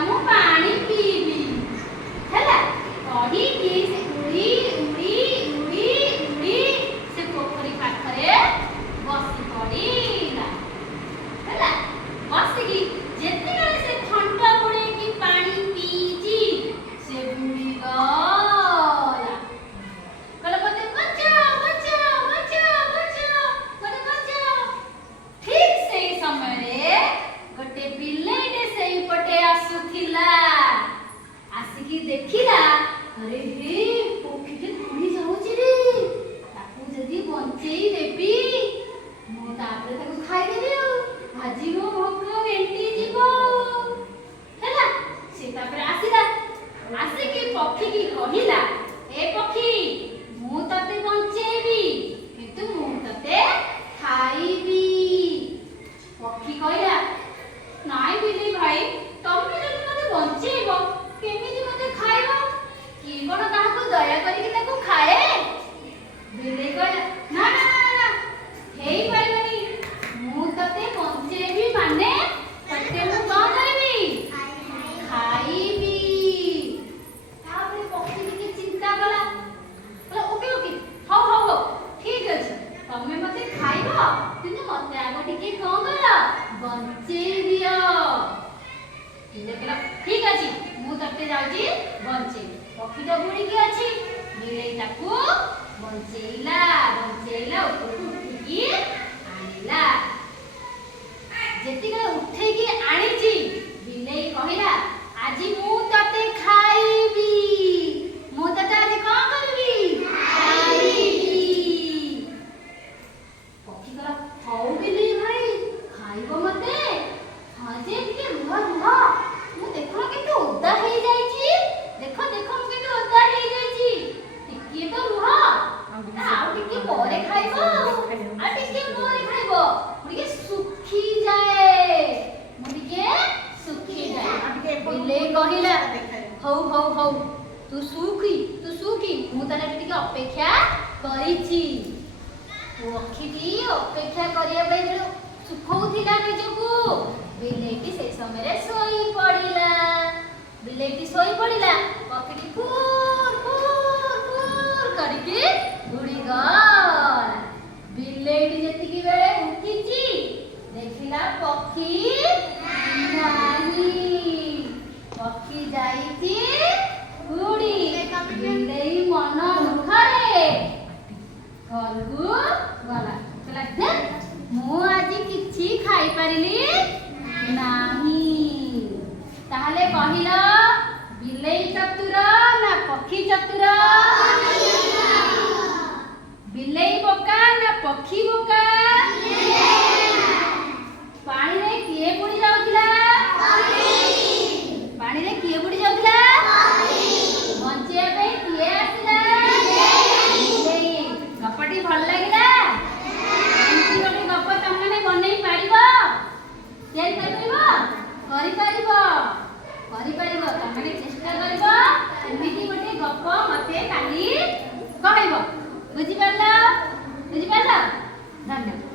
ମୁଁ ପାଣି ପିଇବି ହେଲା କହିକି ସେ ଉଡ଼ି ଉଡ଼ି ଉଡ଼ି ଉଡ଼ି ସେ ପୋଖରୀ ପାଖରେ ବସି ପଡ଼ିଲା ହେଲା ବସିକି ଯେତେବେଳେ ସେ ଥଣ୍ଟ ବୁଡ଼େଇକି ପାଣି ପିଇଛି ସେ ବୁଡ଼ିଗଲା କହିଲା ମତେ ବଚାଅ ବଚାଅ ବଚାଅ ବଚାଅ ମତେ ବଚାଅ ଠିକ୍ ସେଇ ସମୟରେ ଗୋଟେ ବିଲେଇଟେ ସେଇପଟେ ଆସୁଥିଲା ଆସିକି ଦେଖିଲା ଆରେ ହେ ପକ୍ଷୀଟେ ବୁଡ଼ି ଯାଉଛି ରେ ତାକୁ ଯଦି ବଞ୍ଚେଇ ଦେବି ମୁଁ ତାପରେ ତାକୁ ଖାଇଦେବି ଆଉ ଆଜି ମୋ ଭୋକ ମେଣ୍ଟି ଯିବ ହେଲା ସେ ତାପରେ ଆସିଲା ଆସିକି ପକ୍ଷୀକି କହିଲା ଏ ପକ୍ଷୀ ମୁଁ ତତେ ବଞ୍ଚେଇବି କିନ୍ତୁ ମୁଁ ତତେ ଖାଇବି ପକ୍ଷୀ କହିଲା ନାଇଁ ବିଲେଇ ଭାଇ ତମେ ଯଦି ମତେ ବଞ୍ଚେଇବ କେମିତି ମତେ ଖାଇବ କି କଣ କାହାକୁ ଦୟା କରିକି ତାକୁ ଖାଏ ବିଲେଇ କହିଲା ନା ନା ନା ନା ହେଇପାରିବନି ମୁଁ ତତେ ବଞ୍ଚେଇବି ମାନେ ତତେ ମୁଁ କଣ କରିବି ଖାଇବି ତାପରେ ପକ୍ଷୀ ଟିକେ ଚିନ୍ତା କଲା ଓକେ ଓକେ ହଉ ହଉ ହଉ ଠିକ ଅଛି ତମେ ମତେ ଖାଇବ କିନ୍ତୁ ମତେ ଆଗ ଟିକେ କଣ କର ବଞ୍ଚେଇ ଦିଅ ଠିକ ଅଛି ମୁଁ ତତେ ଯାଉଛି ବଞ୍ଚେଇବି ପକ୍ଷୀଟା ବୁଡ଼ିକି ଅଛି ବିଲେଇ ତାକୁ ବଞ୍ଚେଇଲା ବଞ୍ଚେଇଲା ଉପରକୁ ଉଠିକି ଆଣିଲା ଯେତିକି ଉଠେଇକି ଆଣିଛି ବିଲେଇ କହିଲା ଆଜି ମୁଁ ତତେ ଖାଇବି ମୁଁ ତତେ ଆଜି କଣ କରିବି ଖାଇବି ପକ୍ଷୀ କହିଲା ହଉ ବିଲେଇ ଭାଇ ଖାଇବ ମତେ ହଁ ଯେ ଟିକେ ରୁହ ରୁହ ମୁଁ ଦେଖୁନ କେତେ ଓଦା ହେଇଯାଇଛି ଦେଖ ଦେଖ ମୁଁ କେତେ ଓଦା ହେଇଯାଇଛି ଟିକେ ତ ରୁହ ଆଉ ଟିକେ ପରେ ଖାଇବ ଆଉ ଟିକେ ପରେ ଖାଇବ ମୁଁ ଟିକେ ଶୁଖିଯାଏ ମୁଁ ଟିକେ ଶୁଖିଯାଏ ବିଲେଇ କହିଲା ହଉ ହଉ ହଉ ତୁ ଶୁଖି ମୁଁ ତାହେଲେ ଟିକେ ଅପେକ୍ଷା କରିଛି ପକ୍ଷୀଟି ଅପେକ୍ଷା କରିବା ପାଇଁ ଯେତେବେଳେ ଶୁଖଉଥିଲା ନିଜକୁ ବିଲେଇଟି ସେଇ ସମୟରେ ଶୋଇ ପଡ଼ିଲା ବିଲେଇଟି ଶୋଇ ପଡ଼ିଲା ପକ୍ଷୀଟି ଫୁର ଫୁର ଫୁର କରିକି ଉଡ଼ିଗଲା ବିଲେଇଟି ଯେତିକି ବେଳେ ଉଠିଛି ଦେଖିଲା ପକ୍ଷୀ ନାହିଁ ପକ୍ଷୀ ଯାଇଛି ଉଡ଼ି ବିଲେଇ ମନ ଦୁଃଖରେ ଘରକୁ ଗଲା କହିଲା ମୁଁ ଆଜି କିଛି ଖାଇପାରିଲି ନାହିଁ ତାହେଲେ କହିଲ ବିଲେଇ ଚତୁର ନା ପକ୍ଷୀ ଚତୁର ବିଲେଇ ବୋକା ନା ପକ୍ଷୀ ବୋକା ପାଣିରେ କିଏ ବୁଡ଼ି ଯାଉଥିଲା ପାଣିରେ କିଏ ବୁଡ଼ି ଯାଉଥିଲା ବଞ୍ଚିବା ପାଇଁ କିଏ ଆସିଲା ବିଲେଇ ଗପଟି ଭଲ ଲାଗିଲା ଏମିତି ଗୋଟେ ଗପ ତମମାନେ ବନେଇ ପାରିବ ତିଆରି କରିପାରିବ କରିପାରିବ ତମମାନେ ଚେଷ୍ଟା କରିବ ଏମିତି ଗୋଟେ ଗପ ମତେ କାଲି କହିବ ବୁଝିପାରିଲ ଧନ୍ୟବାଦ।